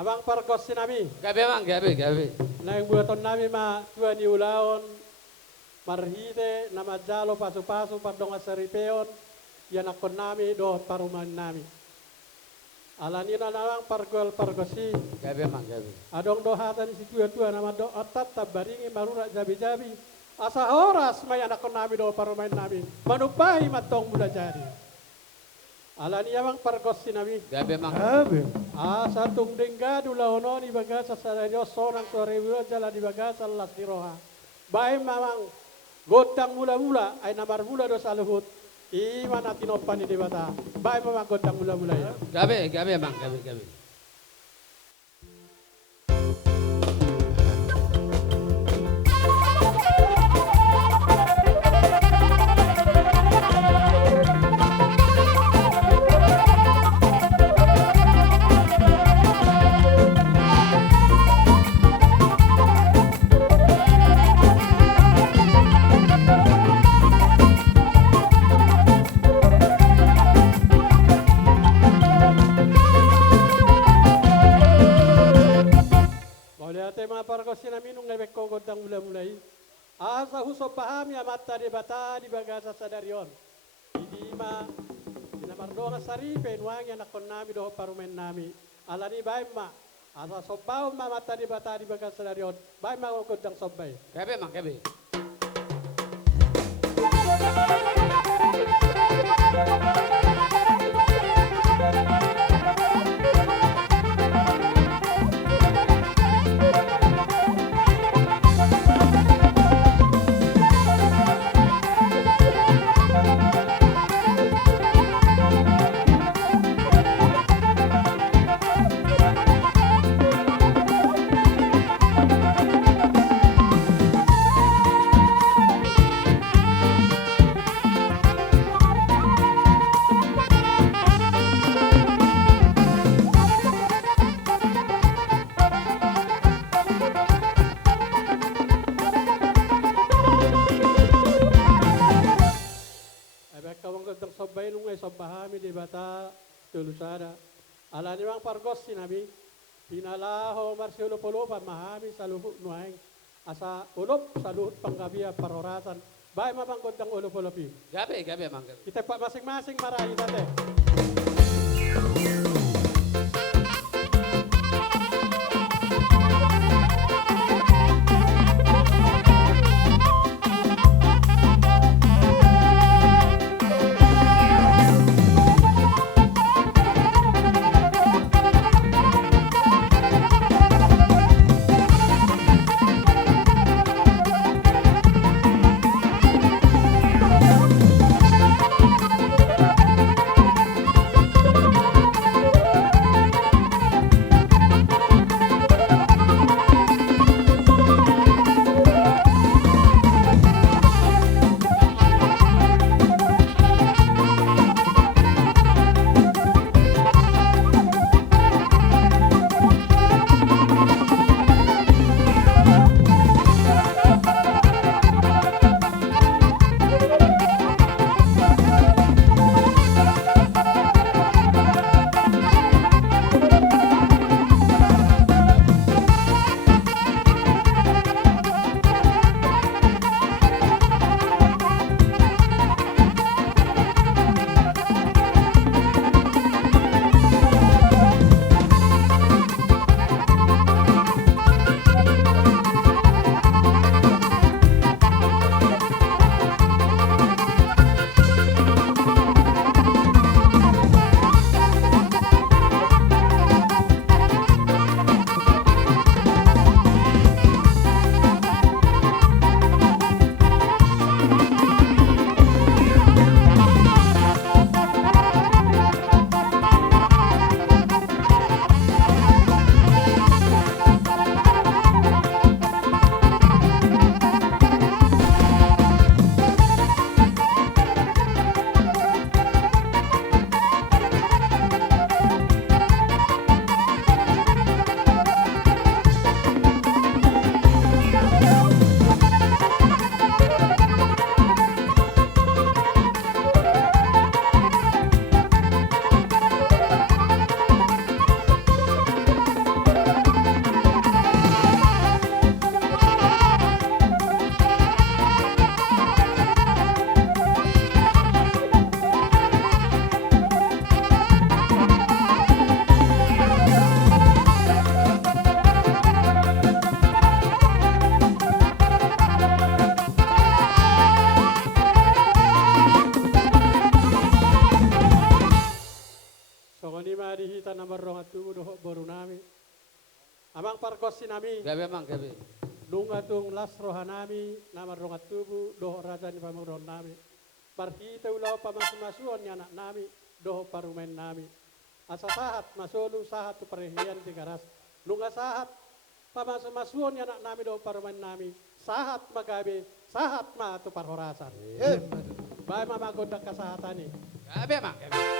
Abang parkos sinami. Gabi mang, gabi. Nang buaton nami ma tua ni ulaon. Marhide na majalo pasu-pasu pardong asaripeon. Yan akon nami do paruman nami. Alani na lang pargosi. Gabi mang, gabi. Adong dohatan si tua-tua nama do otat tabaringi marura jabi-jabi. Asa oras may anak ko nami do parumain nami. Manupahi matong mula jari. Alani yamang pargosi nami. Gabi mang. Grabe. Sa tungdengga dulaono di baga sa sarayo sorang sorewo jala di baga sa las diroha. Bae mamang gotang mula-mula ay namar mula do sa luhut. Iman at tinopan ni Dewata. Bae mamang gotang mula-mula ya. Gabi mang, gabi. Mga pargosi namin nung nabek ko gotang mula-mulay. Asa huso pahami amata di bata di bagasa sadarion. Hindi ma sinamardo nga sari penwang yan akon nami do parumen nami. Alani bay ma asa sobaw mamata di bata di bagasa sadarion. Bay ma gotang sobay. Gabi mang, gabi. Sobay nung ay sobahami di bata tulusada. Alani mang pargos sinabi. Pinalaho marsiulo pulupa mahami sa luhut nuaing. Asa ulop sa luhut panggabiya parorasan. Bae mamangkod ng ulop-ulopi. Gabi mang, gabi. Kita pa masing-masing marahi dati. Pangonima dihita nomor rongatu doho boru nami. Amang parkos sinami. Gabe mang gabe. Lungatung las rohanami nomor rongatu doho raja ni pamudon nami. Parhita ulau pamasumasuan ni anak nami doho parumen nami. Asa sahat masolu sahat tu perhian tigaras. Lunga sahat pamasumasuan ni anak nami doho parumen nami. Sahat magabe sahat ma tu parhorasan. Baik mama gondak kesehatan ni. Gabe mang gabe.